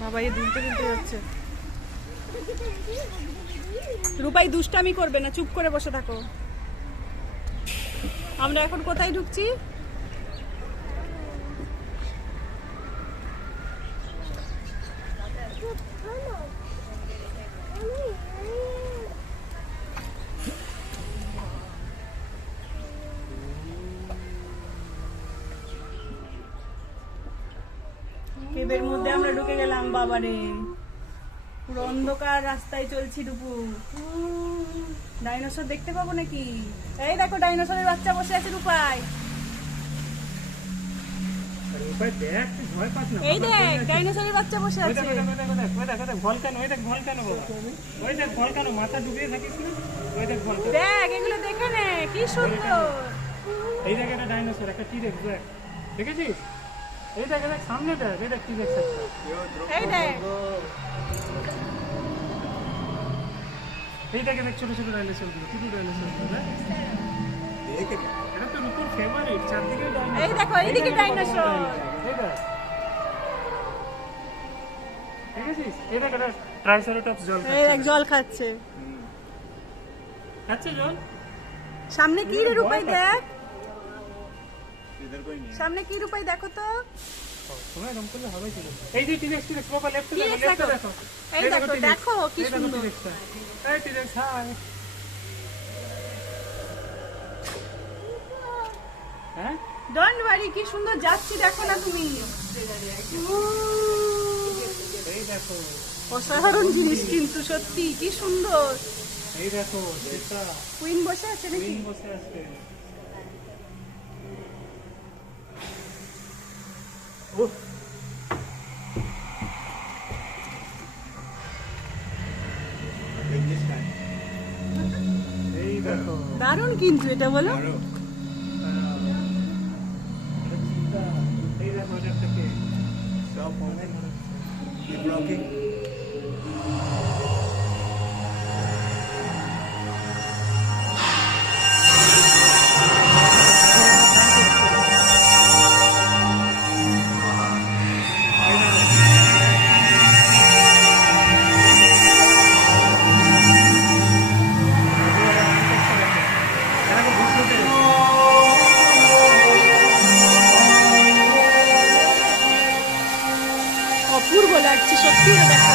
বাবা এ দুলতে দুলতে যাচ্ছে। রূপাই দুষ্টামি করবে না, চুপ করে বসে থাকো। আমরা এখন কোথায় ঢুকছি? কেবের মধ্যে আমরা ঢুকে গেলাম। বাবারে পুরো অন্ধকার রাস্তায় চলছি ডুপু। ডাইনোসর দেখতে পাবো নাকি? এই দেখো ডাইনোসরের বাচ্চা বসে আছে রূপাই। এই দেখ ডাইনোসরের বাচ্চা বসে আছে। দেখ এগুলো দেখে নে, কি সুন্দর। এই দেখ একটা ডাইনোসর, একটা টি-রেক্স দেখ, দেখেছিস? এই দেখ দেখ সামনে দেখ, এই দেখ টি-রেক্স একটা। এই দেখ এই দেখে দেখ ছোট ছোট ডাইনোসর গুলো, ছোট ডাইনোসর গুলো দেখ। এটা তো রূপর ফেভারিট, চারদিকে ডাইনোসর। এই দেখো এইদিকে ডাইনোসর। এই দেখ দেখেছিস? এই দেখ একটা ট্রাইসেরাটপস জল এই দেখ জল খাচ্ছে। খাচ্ছে জল। সামনে কি রে রূপাই? দেখ সামনে কি রূপাই, দেখো তো। তোমায় রং করলে হবেই ছিল। এই যে টি-রেক্স, টি-রেক্স বাবা লেফটে দেখো, লেফটে দেখো। এই দেখো দেখো কি সুন্দর। এই টি-রেক্স হাই। হ্যাঁ ডোন্ট ওয়ারি, কি সুন্দর যাচ্ছি দেখো না তুমি। এই দেখো অসাধারণ জিনিস কিন্তু সত্যি কি সুন্দর। এই দেখো সেটা কুইন বসে আছে নাকি? কুইন বসে আছে। ওহ এই দেখো দারুণ কিন্তু এটা বলো। এই দেখো এটা থেকে সব keep rocking. অপূর্ব লাগছে সত্যি, দেখো